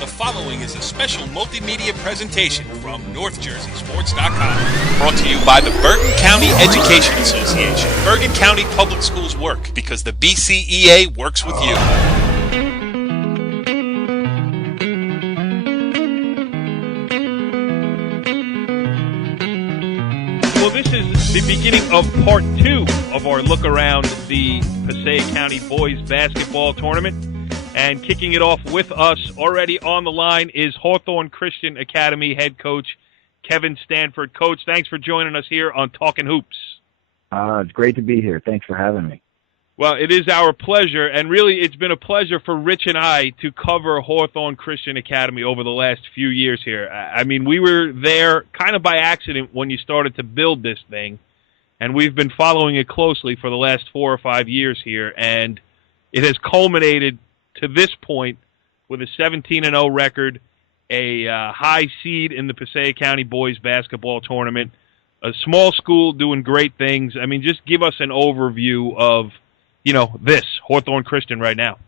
The following is a special multimedia presentation from NorthJerseySports.com. Brought to you by the Bergen County Education Association. Bergen County Public Schools work because the BCEA works with you. Well, this is the beginning of part 2 of our look around the Passaic County Boys Basketball Tournament. And kicking it off with us already on the line is Hawthorne Christian Academy head coach Kevin Standford. Coach, thanks for joining us here on Talkin Hoops. It's great to be here. Thanks for having me. Well, it is our pleasure, and really it's been a pleasure for Rich and I to cover Hawthorne Christian Academy over the last few years here. I mean, we were there kind of by accident when you started to build this thing, and we've been following it closely for the last 4 or 5 years here, and it has culminated to this point with a 17-0 record, a high seed in the Passaic County Boys Basketball Tournament, a small school doing great things. I mean, just give us an overview of, this Hawthorne Christian right now.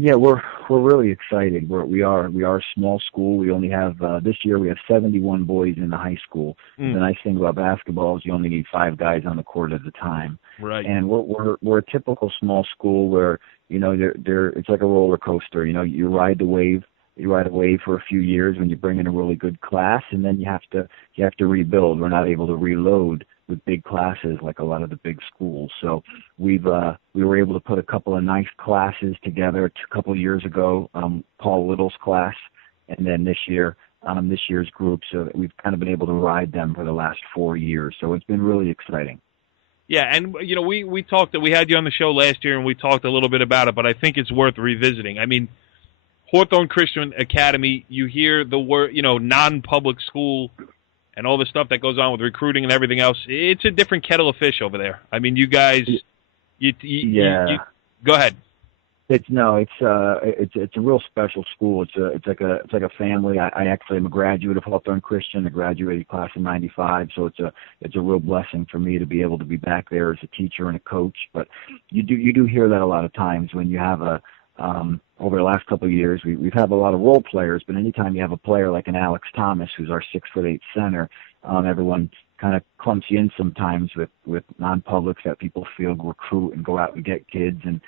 Yeah, we're really excited. We are a small school. We only have this year we have 71 boys in the high school. The nice thing about basketball is you only need 5 guys on the court at a time. Right. And we're a typical small school where it's like a roller coaster. You ride the wave. You ride a wave for a few years when you bring in a really good class, and then you have to rebuild. We're not able to reload with big classes like a lot of the big schools. So we were able to put a couple of nice classes together a couple of years ago, Paul Little's class, and then this year's group. So we've kind of been able to ride them for the last 4 years. So it's been really exciting. Yeah, and we talked that we had you on the show last year, and we talked a little bit about it, but I think it's worth revisiting. I mean, Hawthorne Christian Academy, you hear the word, non-public school and all the stuff that goes on with recruiting and everything else. It's a different kettle of fish over there. I mean, you guys, you go ahead. It's a real special school. It's like a family. I actually am a graduate of Hawthorne Christian, a graduated class in '95. So it's a real blessing for me to be able to be back there as a teacher and a coach. But you do hear that a lot of times when you have over the last couple of years, we've had a lot of role players, but anytime you have a player like an Alex Thomas, who's our 6'8" center, everyone kind of clumps you in sometimes with non-publics that people feel recruit and go out and get kids. And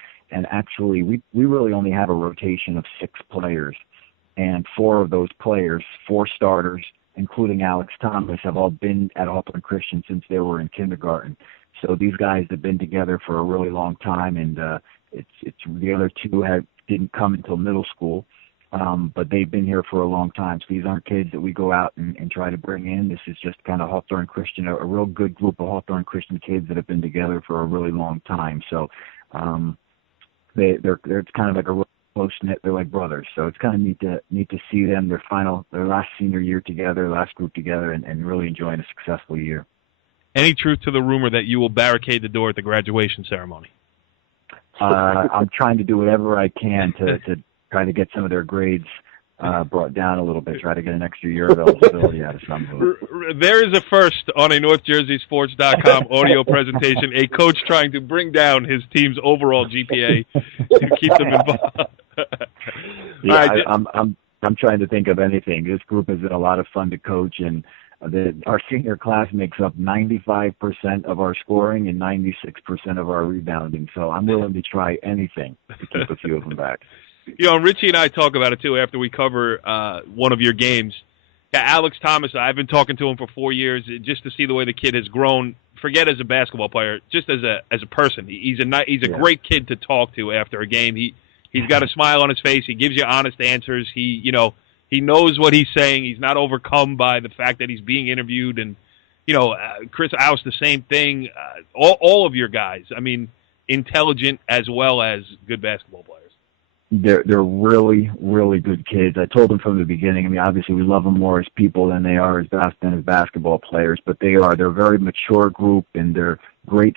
actually, we really only have a rotation of 6 players, and 4 of those players, 4 starters, including Alex Thomas, have all been at Hawthorne Christian since they were in kindergarten. So these guys have been together for a really long time, and it's the other 2 didn't come until middle school, but they've been here for a long time. So these aren't kids that we go out and try to bring in. This is just kind of Hawthorne Christian, a real good group of Hawthorne Christian kids that have been together for a really long time. So they're kind of like a real close knit. They're like brothers. So it's kind of neat to see them their last senior year together, last group together, and really enjoying a successful year. Any truth to the rumor that you will barricade the door at the graduation ceremony? I'm trying to do whatever I can to try to get some of their grades brought down a little bit, try to get an extra year of eligibility out of some of them. There is a first on a NorthJerseySports.com audio presentation, a coach trying to bring down his team's overall GPA to keep them involved. Yeah, I'm trying to think of anything. This group has been a lot of fun to coach, and our senior class makes up 95% of our scoring and 96% of our rebounding. So I'm willing to try anything to keep a few of them back. Richie and I talk about it, too, after we cover one of your games. Yeah, Alex Thomas, I've been talking to him for 4 years just to see the way the kid has grown. Forget as a basketball player, just as a person. He's a great kid to talk to after a game. He's got a smile on his face. He gives you honest answers. He knows what he's saying. He's not overcome by the fact that he's being interviewed. And, Chris Oust, the same thing. All of your guys, I mean, intelligent as well as good basketball players. They're really, really good kids. I told them from the beginning, I mean, obviously we love them more as people than they are as basketball players, but they're a very mature group, and they're great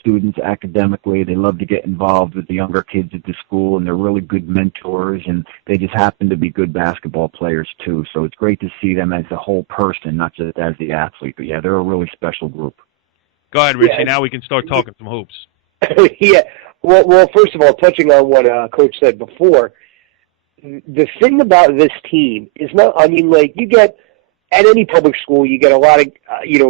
students academically. They love to get involved with the younger kids at the school, and they're really good mentors, and they just happen to be good basketball players too. So it's great to see them as a whole person, not just as the athlete. But yeah, they're a really special group. Go ahead, Richie. Now we can start talking some hoops. Yeah. Well, first of all, touching on what Coach said before, the thing about this team is not, I mean, like, you get, at any public school, you get a lot of,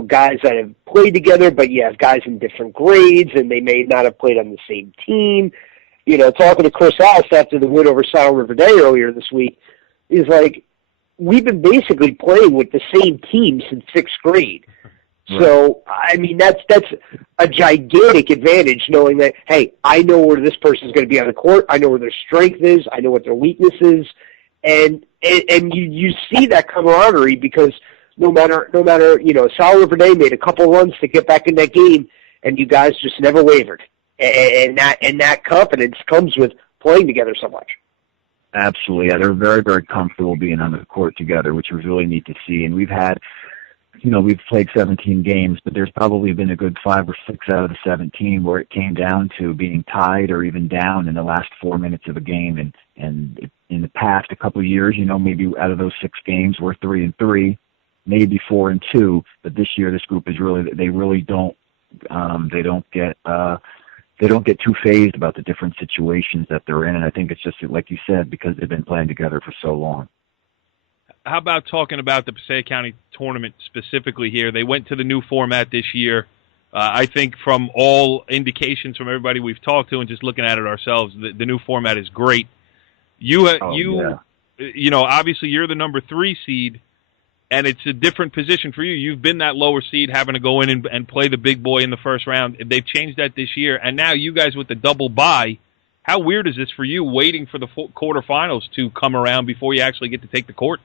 guys that have played together, but you have guys in different grades, and they may not have played on the same team. Talking to Chris House after the win over Saddle River Day earlier this week, is like, we've been basically playing with the same team since 6th grade. Right. So, I mean, that's a gigantic advantage, knowing that, hey, I know where this person's going to be on the court, I know where their strength is, I know what their weakness is, and you see that camaraderie, because no matter, Saddle River Day made a couple runs to get back in that game, and you guys just never wavered. And that confidence comes with playing together so much. Absolutely. Yeah, they're very, very comfortable being on the court together, which was really neat to see. And we've had, we've played 17 games, but there's probably been a good 5 or 6 out of the 17 where it came down to being tied or even down in the last 4 minutes of a game. And in the past, a couple of years, maybe out of those 6 games, we're 3-3, maybe 4-2. But this year, this group is really, they really don't, they don't get too fazed about the different situations that they're in. And I think it's just, like you said, because they've been playing together for so long. How about talking about the Passaic County tournament specifically here? They went to the new format this year. I think from all indications from everybody we've talked to and just looking at it ourselves, the new format is great. Obviously you're the number 3 seed, and it's a different position for you. You've been that lower seed, having to go in and play the big boy in the first round. They've changed that this year, and now you guys with the double bye. How weird is this for you, waiting for the quarterfinals to come around before you actually get to take the court?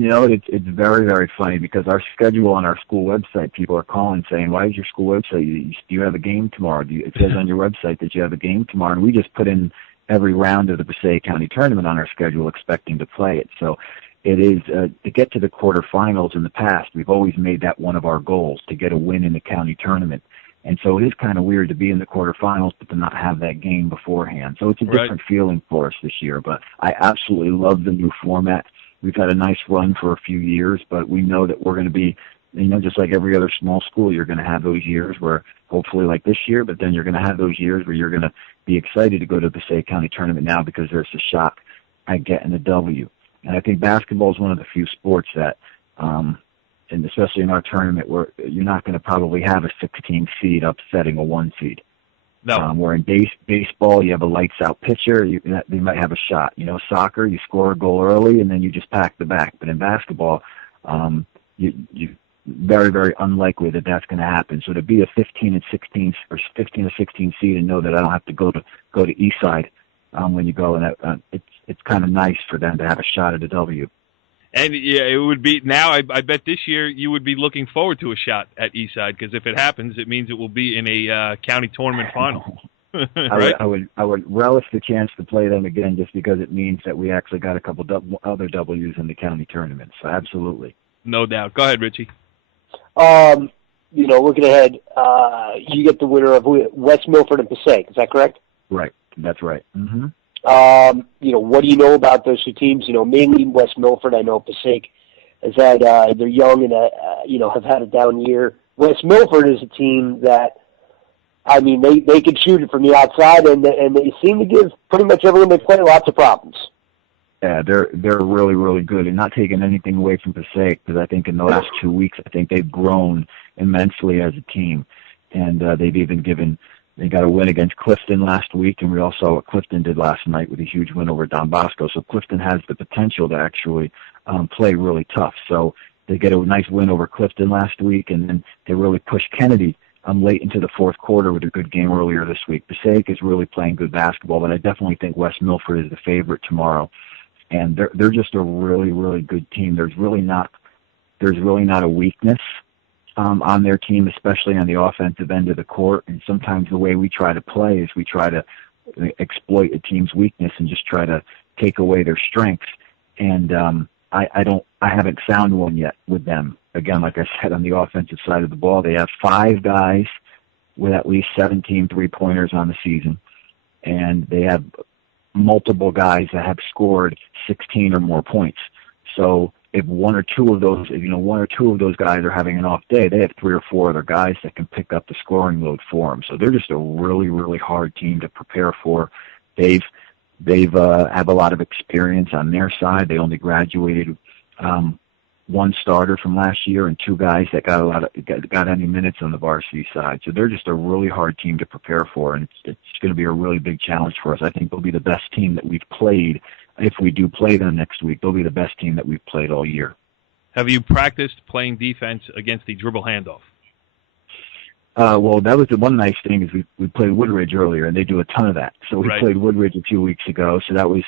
It's very, very funny, because our schedule on our school website, people are calling saying, why is your school website, do you have a game tomorrow? It says on your website that you have a game tomorrow, and we just put in every round of the Passaic County tournament on our schedule expecting to play it. So it is, to get to the quarterfinals in the past, we've always made that one of our goals, to get a win in the county tournament. And so it is kind of weird to be in the quarterfinals but to not have that game beforehand. So it's a different feeling for us this year, but I absolutely love the new format. We've had a nice run for a few years, but we know that we're going to be, just like every other small school, you're going to have those years where, hopefully like this year, but then you're going to have those years where you're going to be excited to go to the Passaic County tournament now because there's a shot at getting a W. And I think basketball is one of the few sports that, and especially in our tournament, where you're not going to probably have a 16 seed upsetting a 1 seed. No. Where in baseball, you have a lights-out pitcher, they might have a shot. Soccer, you score a goal early, and then you just pack the back. But in basketball, you very, very unlikely that that's going to happen. So to be a 15 or 16 seed and know that I don't have to go to Eastside when you go, and it's kind of nice for them to have a shot at a W. And yeah, it would be now. I bet this year you would be looking forward to a shot at Eastside, because if it happens, it means it will be in a county tournament final. Right? I would relish the chance to play them again, just because it means that we actually got a couple other W's in the county tournament. So absolutely, no doubt. Go ahead, Richie. Looking ahead, you get the winner of West Milford and Passaic. Is that correct? Right. That's right. Mm-hmm. What do you know about those 2 teams? Mainly West Milford. I know Passaic has had, they're young and, have had a down year. West Milford is a team that, I mean, they can shoot it from the outside, and they seem to give pretty much everyone they play lots of problems. Yeah, they're really, really good, and not taking anything away from Passaic, because I think in the last 2 weeks, I think they've grown immensely as a team, and they've even they got a win against Clifton last week, and we all saw what Clifton did last night with a huge win over Don Bosco. So Clifton has the potential to actually play really tough. So they get a nice win over Clifton last week, and then they really pushed Kennedy late into the 4th quarter with a good game earlier this week. Passaic is really playing good basketball, but I definitely think West Milford is the favorite tomorrow. And they're just a really, really good team. There's really not a weakness on their team, especially on the offensive end of the court. And sometimes the way we try to play is we try to exploit a team's weakness and just try to take away their strengths. And I haven't found one yet with them. Again, like I said, on the offensive side of the ball, they have 5 guys with at least 17 3-pointers on the season, and they have multiple guys that have scored 16 or more points. So if one or two of those guys are having an off day, they have 3 or 4 other guys that can pick up the scoring load for them. So they're just a really, really hard team to prepare for. They've They've have a lot of experience on their side. They only graduated one starter from last year and two guys that got any minutes on the varsity side. So they're just a really hard team to prepare for, and it's going to be a really big challenge for us. I think they'll be the best team that we've played. If we do play them next week, they'll be the best team that we've played all year. Have you practiced playing defense against the dribble handoff? Well, that was the one nice thing is we played Woodridge earlier, and they do a ton of that. So we played Woodridge a few weeks ago, so that was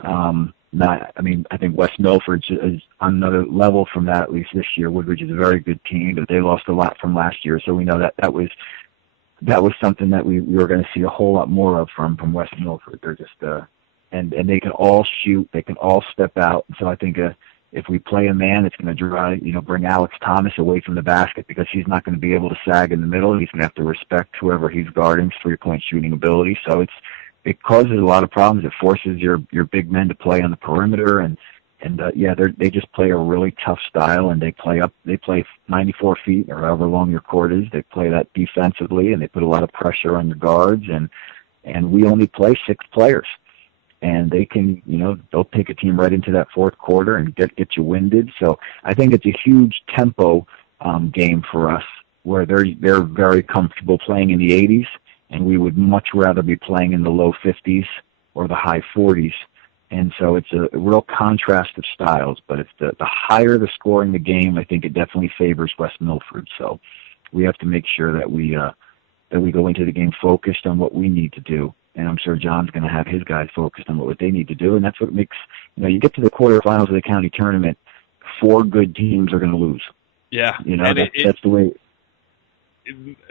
I think West Milford is on another level from that, at least this year. Woodridge is a very good team, but they lost a lot from last year, so we know that was something that we were going to see a whole lot more of from West Milford. They're just and they can all shoot, they can all step out. So I think if we play a man, it's going to bring Alex Thomas away from the basket because he's not going to be able to sag in the middle. He's going to have to respect whoever he's guarding's three-point shooting ability. So it causes a lot of problems. It forces your big men to play on the perimeter, and they just play a really tough style, and they play 94 feet or however long your court is. They play that defensively, and they put a lot of pressure on your guards, and we only play 6 players. And they can, they'll take a team right into that fourth quarter and get you winded. So I think it's a huge tempo game for us where they're very comfortable playing in the 80s, and we would much rather be playing in the low 50s or the high 40s. And so it's a real contrast of styles. But if the higher the score in the game, I think it definitely favors West Milford. So we have to make sure that we go into the game focused on what we need to do. And I'm sure John's going to have his guys focused on what they need to do. And that's what makes, you get to the quarterfinals of the county tournament, 4 good teams are going to lose. Yeah. That's the way.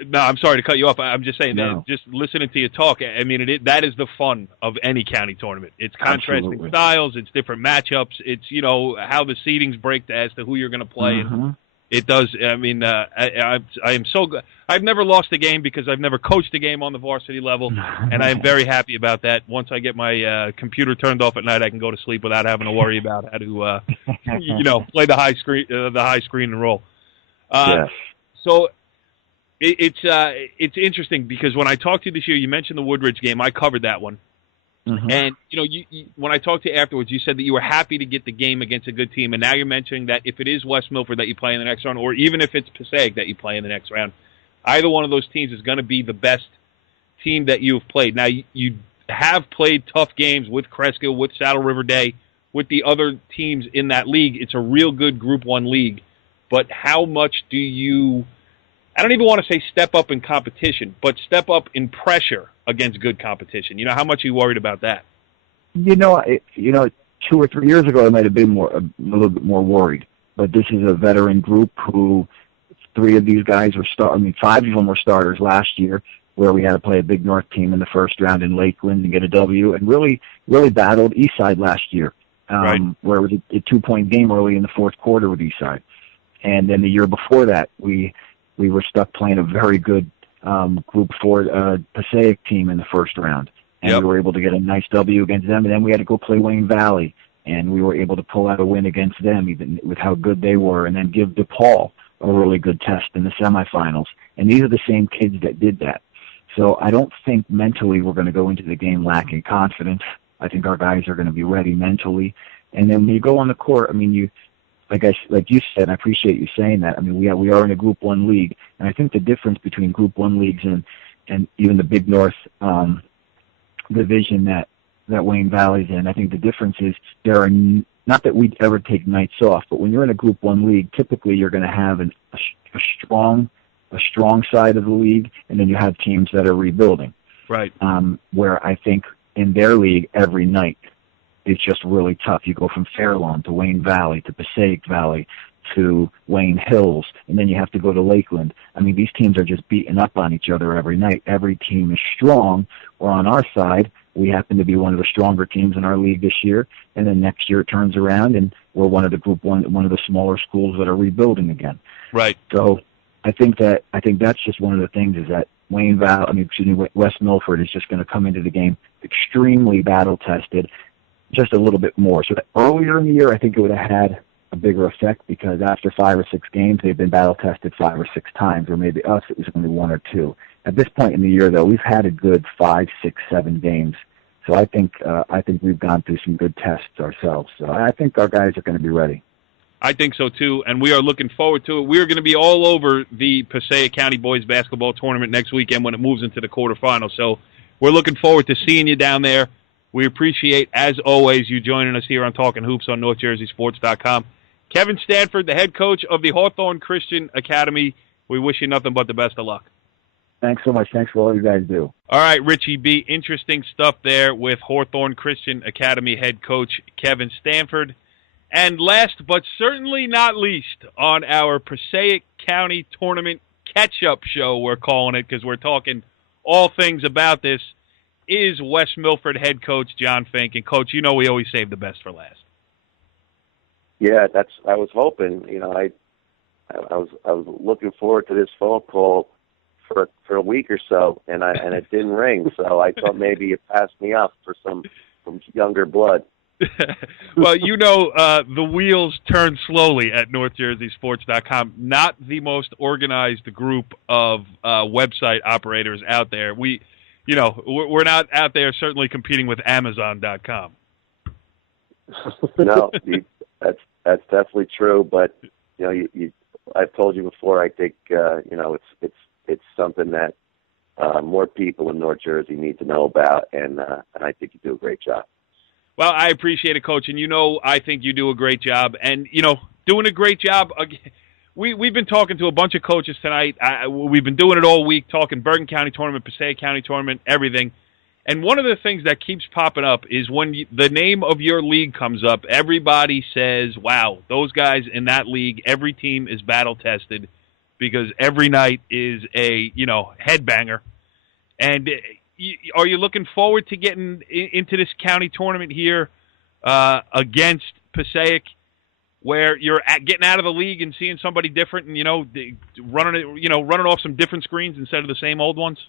No, I'm sorry to cut you off. I'm just saying that just listening to you talk, I mean, that is the fun of any county tournament. It's contrasting styles. It's different matchups. It's, how the seedings break as to who you're going to play. Mm-hmm. It does. I mean, I am so good. I've never lost a game because I've never coached a game on the varsity level, and I am very happy about that. Once I get my computer turned off at night, I can go to sleep without having to worry about how to, play the high screen and roll. Yes. So it's interesting because when I talked to you this year, you mentioned the Woodridge game. I covered that one. Mm-hmm. And, you, when I talked to you afterwards, you said that you were happy to get the game against a good team, and now you're mentioning that if it is West Milford that you play in the next round, or even if it's Passaic that you play in the next round, either one of those teams is going to be the best team that you've played. Now, you have played tough games with Cresskill, with Saddle River Day, with the other teams in that league. It's a real good Group 1 league, but how much do you, I don't even want to say step up in competition, but step up in pressure against good competition? How much are you worried about that? 2 or 3 years ago, I might have been a little bit more worried. But this is a veteran group who 3 of these guys were 5 of them were starters last year, where we had to play a Big North team in the first round in Lakeland and get a W, and really, really battled Eastside last year, where it was a 2-point game early in the fourth quarter with Eastside. And then the year before that, we were stuck playing a very good Group 4 Passaic team in the first round, and we were able to get a nice W against them. And then we had to go play Wayne Valley, and we were able to pull out a win against them, even with how good they were, and then give DePaul a really good test in the semifinals. And these are the same kids that did that. So I don't think mentally we're going to go into the game lacking confidence. I think our guys are going to be ready mentally. And then when you go on the court, like you said, I appreciate you saying that. We are in a Group 1 league, and I think the difference between Group 1 leagues and even the Big North division that Wayne Valley's in, I think the difference is there are not that we'd ever take nights off, but when you're in a Group 1 league, typically you're going to have a strong side of the league, and then you have teams that are rebuilding. Right. Where I think in their league every night, it's just really tough. You go from Fairlawn to Wayne Valley to Passaic Valley to Wayne Hills, and then you have to go to Lakeland. These teams are just beating up on each other every night. Every team is strong. Or on our side, we happen to be one of the stronger teams in our league this year, and then next year it turns around and we're one of the Group 1, one of the smaller schools that are rebuilding again. Right. So I think that's just one of the things is that West Milford is just going to come into the game extremely battle tested. Just a little bit more. So earlier in the year, I think it would have had a bigger effect because after 5 or 6 games, they've been battle tested 5 or 6 times, or maybe it was only 1 or 2. At this point in the year, though, we've had a good 5, 6, 7 games. So I think we've gone through some good tests ourselves. So I think our guys are going to be ready. I think so, too, and we are looking forward to it. We're going to be all over the Passaic County Boys Basketball Tournament next weekend when it moves into the quarterfinals. So we're looking forward to seeing you down there. We appreciate, as always, you joining us here on Talkin Hoops on NorthJerseySports.com. Kevin Standford, the head coach of the Hawthorne Christian Academy, we wish you nothing but the best of luck. Thanks so much. Thanks for all you guys do. All right, Richie B. Interesting stuff there with Hawthorne Christian Academy head coach Kevin Standford. And last but certainly not least on our Passaic County Tournament catch-up show, we're calling it because we're talking all things about this, is West Milford head coach John Finke. And, Coach, you know we always save the best for last. Yeah, I was hoping. I was looking forward to this phone call for a week or so, and it didn't ring. So I thought maybe you passed me up for some younger blood. Well, the wheels turn slowly at NorthJerseySports.com. Not the most organized group of website operators out there. We're not out there certainly competing with Amazon.com. No, that's definitely true. But I've told you before. I think it's something that more people in North Jersey need to know about, and I think you do a great job. Well, I appreciate it, Coach, and I think you do a great job. And, doing a great job, we've been talking to a bunch of coaches tonight. We've been doing it all week, talking Bergen County Tournament, Passaic County Tournament, everything. And one of the things that keeps popping up is when the name of your league comes up, everybody says, wow, those guys in that league, every team is battle-tested because every night is a, headbanger. And are you looking forward to getting into this county tournament here against Passaic, where you're getting out of the league and seeing somebody different, and running off some different screens instead of the same old ones?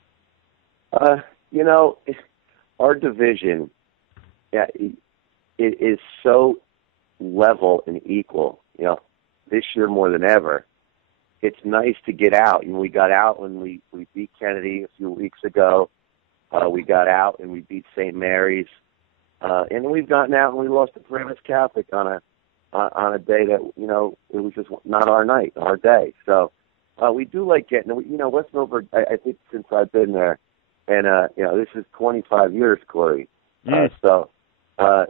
Our division, it is so level and equal. This year more than ever, it's nice to get out. We got out when we beat Kennedy a few weeks ago. We got out and we beat St. Mary's, and we've gotten out and we lost to Paramus Catholic on a day that it was just not our night, our day. So we do like getting. West Milford. I think since I've been there, and this is 25 years, Corey. So I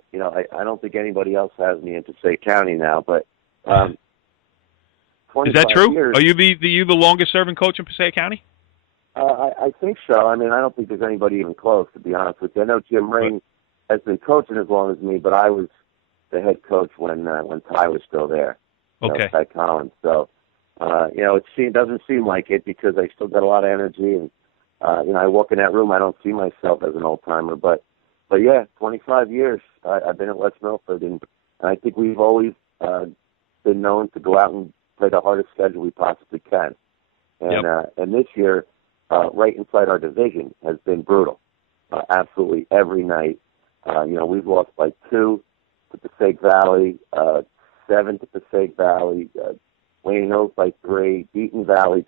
don't think anybody else has me in Passaic County now, but. Is that true? Years, Are you the longest serving coach in Passaic County? I think so. I don't think there's anybody even close, to be honest with you. I know Jim Ring has been coaching as long as me, but I was the head coach when Ty was still there. Okay. Ty Collins. So, it doesn't seem like it because I still got a lot of energy, and I walk in that room, I don't see myself as an old timer, but yeah, 25 years I've been at West Milford, and I think we've always been known to go out and play the hardest schedule we possibly can, and this year. Right inside our division has been brutal. Absolutely every night. We've lost by 2 to Passaic Valley, 7 to Passaic Valley, Wayne Hills by 3, Wayne Valley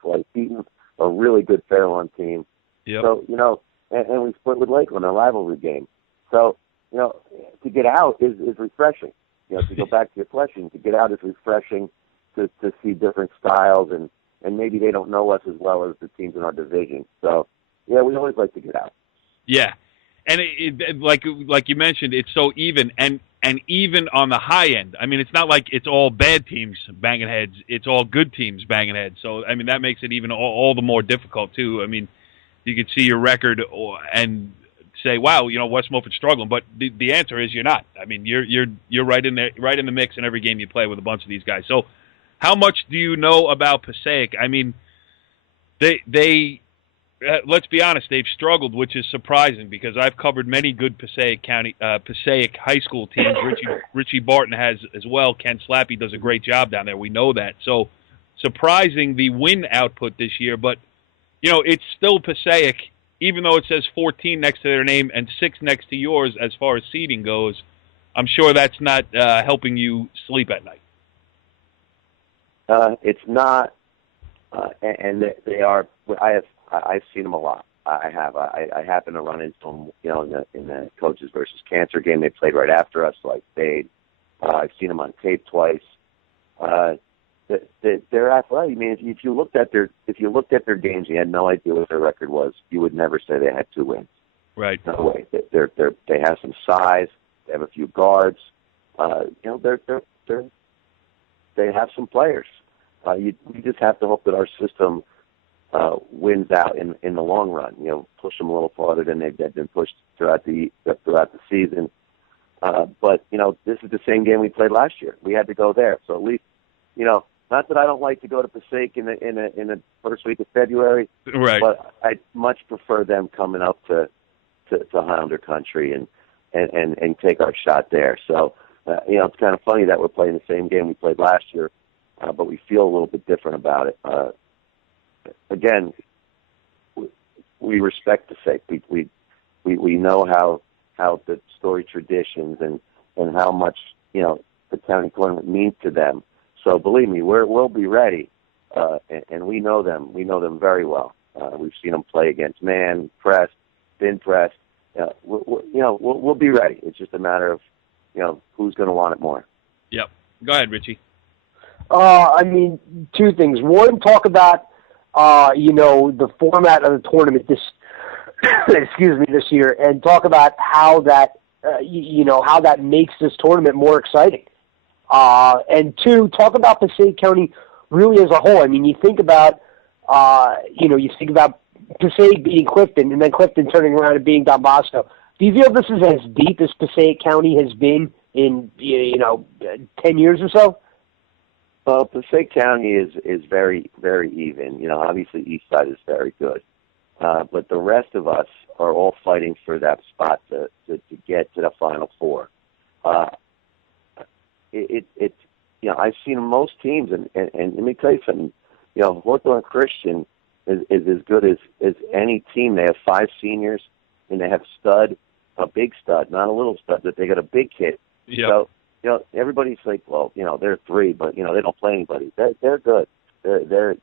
twice, beaten a really good Fairlawn team. Yep. So, and we split with Lakeland in a rivalry game. So, to get out is refreshing. To go back to your question, to get out is refreshing to see different styles and maybe they don't know us as well as the teams in our division. So, yeah, we always like to get out. Yeah, and it like you mentioned, it's so even, and even on the high end. It's not like it's all bad teams banging heads. It's all good teams banging heads. So, that makes it even all the more difficult, too. You could see your record and say, wow, West Milford's struggling, but the answer is you're not. You're right in there, right in the mix in every game you play with a bunch of these guys. So, how much do you know about Passaic? They let's be honest, they've struggled, which is surprising because I've covered many good Passaic high school teams. Richie Barton has as well. Ken Slappy does a great job down there. We know that. So surprising the win output this year, but it's still Passaic, even though it says 14 next to their name and 6 next to yours as far as seeding goes. I'm sure that's not helping you sleep at night. It's not, and they are. I've seen them a lot. I have. I happened to run into them, in the coaches versus cancer game. They played right after us, so I stayed. I've seen them on tape twice. They're athletic. I mean, if you looked at their games, you had no idea what their record was. You would never say they had 2 wins. Right. No way. They have some size. They have a few guards. They have some players. You just have to hope that our system wins out in the long run. Push them a little farther than they've been pushed throughout the season. But this is the same game we played last year. We had to go there, so at least not that I don't like to go to Passaic in the first week of February, right? But I much prefer them coming up to Highlander country and take our shot there. So it's kind of funny that we're playing the same game we played last year, but we feel a little bit different about it. Again, we respect Passaic. We know how the story traditions and how much the county tournament means to them. So believe me, we'll be ready, and we know them. We know them very well. We've seen them play against man, press, thin press. We'll be ready. It's just a matter of who's going to want it more. Yep. Go ahead, Richie. I mean, 2 things. One, talk about the format of the tournament this year, and talk about how that how that makes this tournament more exciting. And 2, talk about Passaic County really as a whole. I mean, you think about Passaic beating Clifton, and then Clifton turning around and beating Don Bosco. Do you feel this is as deep as Passaic County has been in 10 years or so? Well, Passaic County is very, very even. Obviously East Side is very good, but the rest of us are all fighting for that spot to get to the Final Four. I've seen most teams, and let me tell you something. Hawthorne Christian is as good as any team. They have 5 seniors, and they have a big stud, not a little stud, but they got a big kid. Yep. So, everybody's like, well, they're 3, but they don't play anybody. They're good. They're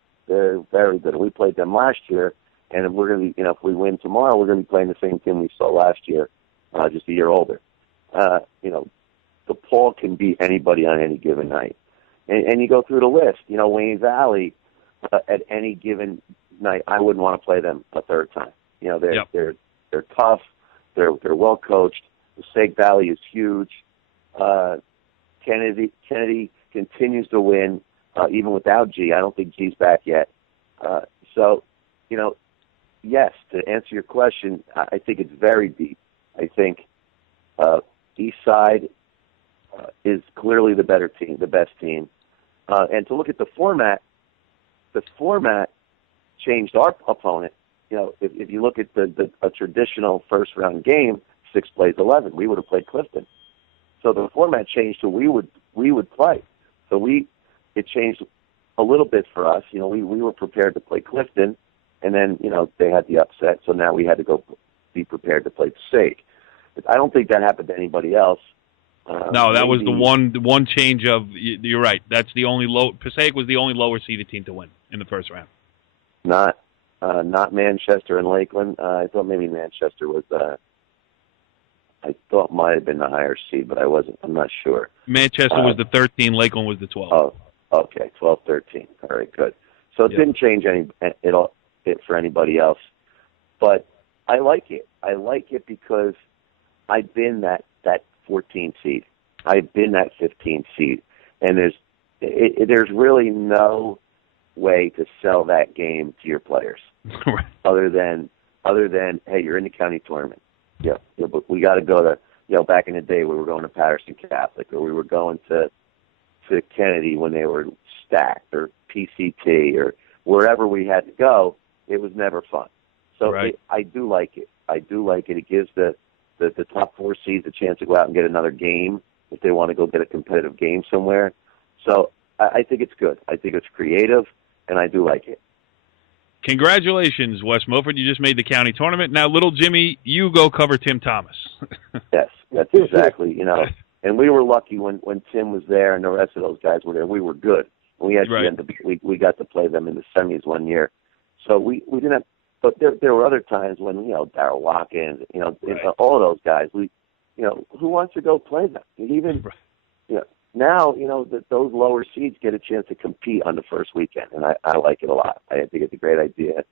very good. We played them last year, and we're going to be, if we win tomorrow, we're going to be playing the same team we saw last year, just a year older. DePaul can beat anybody on any given night. And you go through the list. Wayne Valley, at any given night, I wouldn't want to play them a third time. They're tough. They're well coached. Passaic Valley is huge. Kennedy continues to win, even without G. I don't think G's back yet. Yes, to answer your question, I think it's very deep. I think East Side is clearly the better team, the best team. And to look at the format changed our opponent. If you look at a traditional first-round game, 6 plays 11, we would have played Clifton. So the format changed to we would play. So it changed a little bit for us. We were prepared to play Clifton, and then they had the upset. So now we had to go be prepared to play Passaic. But I don't think that happened to anybody else. No, that was the one change of. You're right. That's the only Passaic was the only lower seeded team to win in the first round. Not Manchester and Lakeland. I thought maybe Manchester was. I thought might have been the higher seed, but I'm not sure. Manchester was the 13. Lakeland was the 12. Oh, okay, 12-13. All right, good. So it didn't change it for anybody else, but I like it. I like it because I've been that 14 seed. I've been that 15 seed, and there's really no way to sell that game to your players Right. other than hey, you're in the county tournament. Yeah, but we got to go to back in the day we were going to Patterson Catholic, or we were going to Kennedy when they were stacked, or PCT, or wherever we had to go. It was never fun. So right. I do like it. I do like it. It gives the top 4 seeds a chance to go out and get another game if they want to go get a competitive game somewhere. So I think it's good. I think it's creative, and I do like it. Congratulations, West Milford. You just made the county tournament. Now, little Jimmy, you go cover Tim Thomas. Yes, that's exactly, And we were lucky when Tim was there and the rest of those guys were there. We were good. We actually we got to play them in the semis one year. So we didn't have but there were other times when, Darryl Watkins, all of those guys, who wants to go play them? Even, now, that those lower seeds get a chance to compete on the first weekend, and I like it a lot. I think it's a great idea.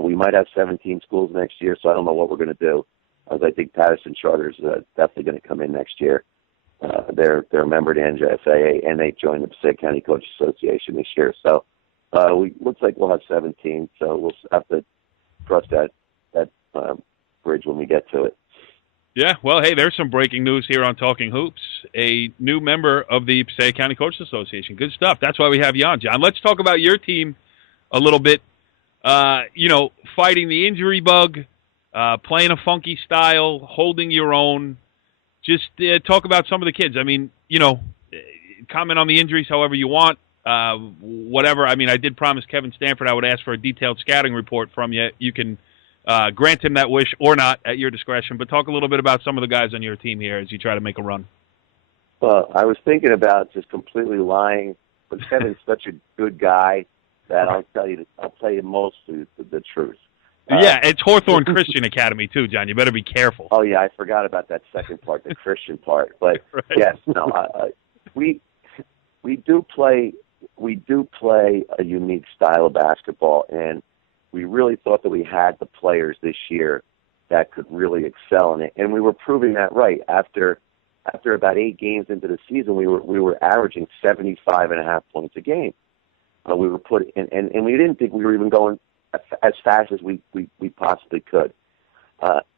We might have 17 schools next year, so I don't know what we're going to do. As I think Patterson Charter's definitely going to come in next year. They're a member of the NJFAA, and they joined the Passaic County Coaches Association this year. So looks like we'll have 17, so we'll have to cross that bridge when we get to it. Yeah, well, hey, there's some breaking news here on Talking Hoops. A new member of the Passaic County Coaches Association. Good stuff. That's why we have you on, John. Let's talk about your team a little bit. Fighting the injury bug, playing a funky style, holding your own. Just talk about some of the kids. I mean, comment on the injuries however you want, whatever. I mean, I did promise Kevin Standford I would ask for a detailed scouting report from you. You can grant him that wish or not at your discretion, but talk a little bit about some of the guys on your team here as you try to make a run. Well, I was thinking about just completely lying, but Kevin's such a good guy that I'll tell you mostly the truth. Yeah, it's Hawthorne Christian Academy too, John. You better be careful. Oh yeah, I forgot about that second part, the Christian part. But right. Yes, no, we do play a unique style of basketball, and we really thought that we had the players this year that could really excel in it, and we were proving that right. After about 8 games into the season, we were averaging 75.5 points a game. We were and we didn't think we were even going as fast as we possibly could,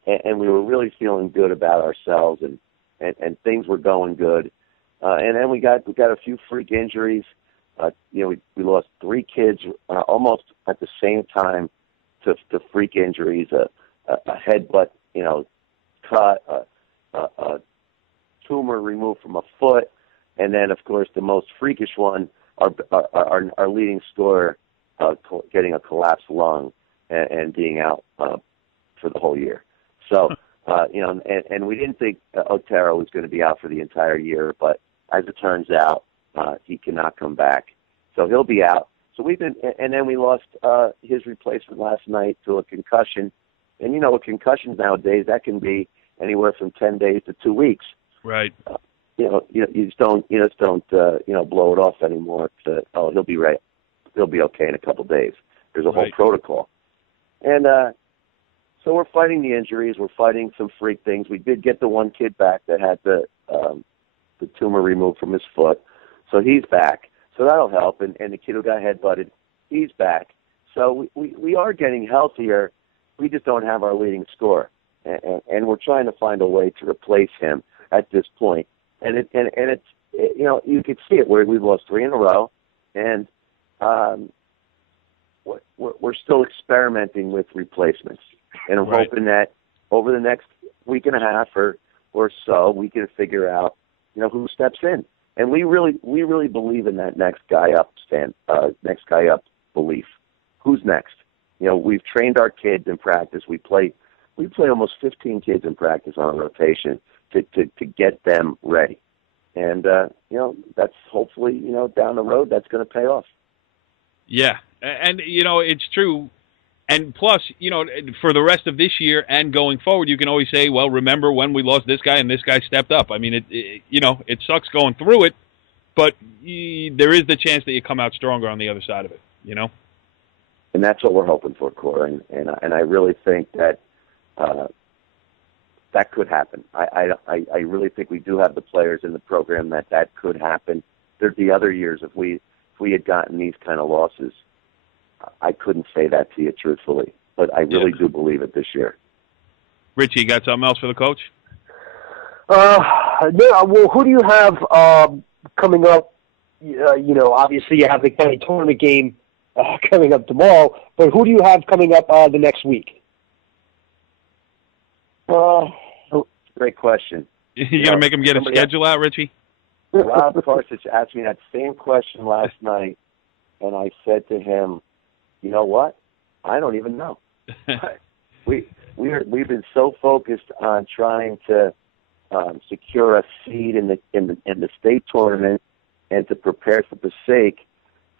and we were really feeling good about ourselves, and things were going good. And then we got a few freak injuries. We lost 3 kids almost at the same time to freak injuries, a headbutt, cut, a tumor removed from a foot, and then of course the most freakish one, our leading scorer getting a collapsed lung and being out for the whole year. So and we didn't think Otero was going to be out for the entire year, but as it turns out, he cannot come back. So he'll be out. So and then we lost his replacement last night to a concussion. And with concussions nowadays, that can be anywhere from 10 days to 2 weeks. Right. You just don't blow it off anymore. He'll be right. He'll be okay in a couple of days. There's a whole protocol. And so we're fighting the injuries. We're fighting some freak things. We did get the one kid back that had the tumor removed from his foot. So he's back. So that'll help. And the kid who got headbutted, he's back. So we are getting healthier. We just don't have our leading scorer. And we're trying to find a way to replace him at this point. And it's you could see it where we've lost 3 in a row. And we're still experimenting with replacements. And I'm hoping that over the next week and a half or so, we can figure out, who steps in. And we really believe in that next guy up belief. Who's next? We've trained our kids in practice. We play almost 15 kids in practice on a rotation to get them ready. And that's hopefully, down the road, that's going to pay off. Yeah. And it's true. And plus, for the rest of this year and going forward, you can always say, well, remember when we lost this guy and this guy stepped up. I mean, it sucks going through it, but there is the chance that you come out stronger on the other side of it, And that's what we're hoping for, Cora. And I really think that that could happen. I really think we do have the players in the program that could happen. There'd be other years if we had gotten these kind of losses. I couldn't say that to you truthfully, but I really do believe it this year. Richie, you got something else for the coach? No, well, who do you have coming up? Obviously you have the county tournament game coming up tomorrow, but who do you have coming up the next week? Great question. You going to make him get a schedule out, Richie? Rob Parsons asked me that same question last night, and I said to him, you know what? I don't even know. We've been so focused on trying to secure a seed in the state tournament and to prepare for Passaic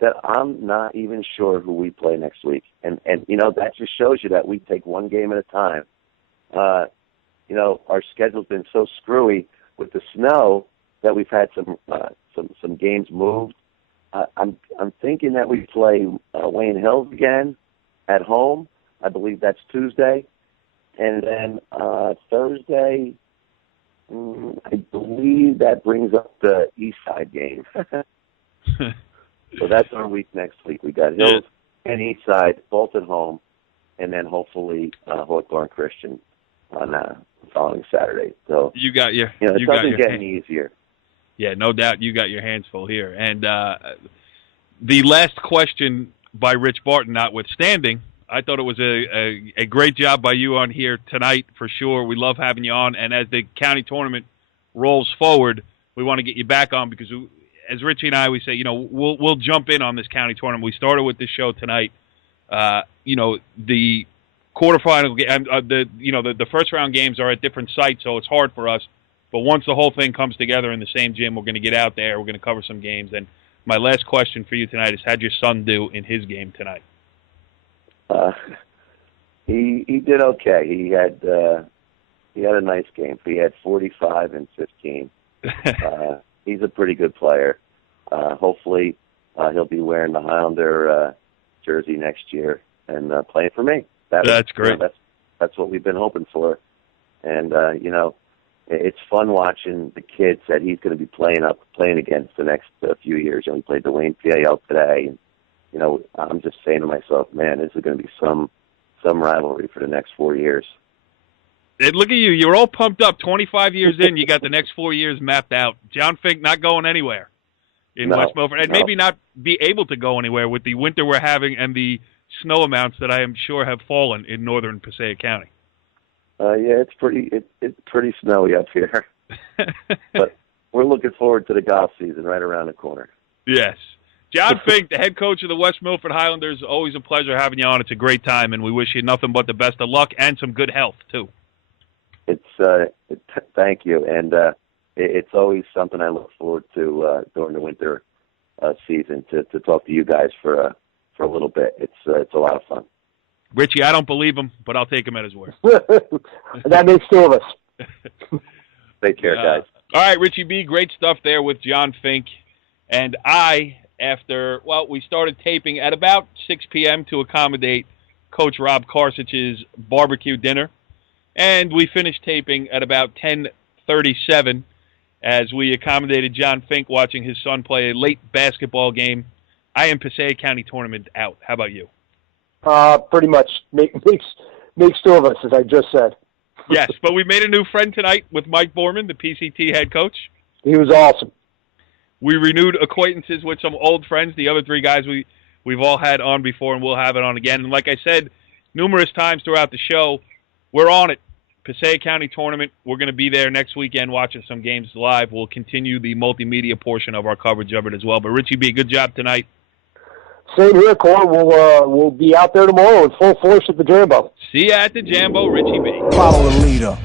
that I'm not even sure who we play next week. And that just shows you that we take one game at a time. Our schedule's been so screwy with the snow that we've had some games moved. I'm thinking that we play Wayne Hills again at home. I believe that's Tuesday. And then Thursday, I believe that brings up the East Side game. So that's our week next week. We got Hills and East Side, both at home, and then hopefully Hawthorne Christian on the following Saturday. So it doesn't get any easier. Yeah, no doubt you got your hands full here. And the last question by Rich Barton notwithstanding, I thought it was a great job by you on here tonight for sure. We love having you on. And as the county tournament rolls forward, we want to get you back on because, as Richie and I, we say, we'll jump in on this county tournament. We started with this show tonight. The quarterfinal game, the first round games are at different sites, so it's hard for us. But once the whole thing comes together in the same gym, we're going to get out there. We're going to cover some games. And my last question for you tonight is, how'd your son do in his game tonight? He did okay. He had a nice game. He had 45 and 15. He's a pretty good player. Hopefully, he'll be wearing the Highlander jersey next year and playing for me. That's great. That's what we've been hoping for. And it's fun watching the kids that he's going to be playing against the next few years. He played the Wayne PAL today, and I'm just saying to myself, man, this is going to be some rivalry for the next 4 years. And look at you. You're all pumped up. 25 years in, you got the next 4 years mapped out. John Finke not going anywhere in West Milford. And maybe not be able to go anywhere with the winter we're having and the snow amounts that I am sure have fallen in northern Passaic County. Yeah, it's pretty snowy up here. But we're looking forward to the golf season right around the corner. Yes. John Finke, the head coach of the West Milford Highlanders, always a pleasure having you on. It's a great time, and we wish you nothing but the best of luck and some good health, too. Thank you, and it's always something I look forward to during the winter season to talk to you guys for a little bit. It's a lot of fun. Richie, I don't believe him, but I'll take him at his word. That makes two of us. Take care, guys. All right, Richie B., great stuff there with John Finke. And we started taping at about 6 p.m. to accommodate Coach Rob Karsich's barbecue dinner. And we finished taping at about 10:37 as we accommodated John Finke watching his son play a late basketball game. I am Passaic County tournament out. How about you? Pretty much makes two of us, as I just said. Yes, but we made a new friend tonight with Mike Borman, the PCT head coach. He was awesome. We renewed acquaintances with some old friends. The other three guys we've all had on before, and we'll have it on again. And like I said numerous times throughout the show, we're on it. Passaic County tournament. We're going to be there next weekend watching some games live. We'll continue the multimedia portion of our coverage of it as well. But Richie B., good job tonight. Same here, Cor. We'll be out there tomorrow in full force at the Jambo. See you at the Jambo, Richie B. Follow the leader.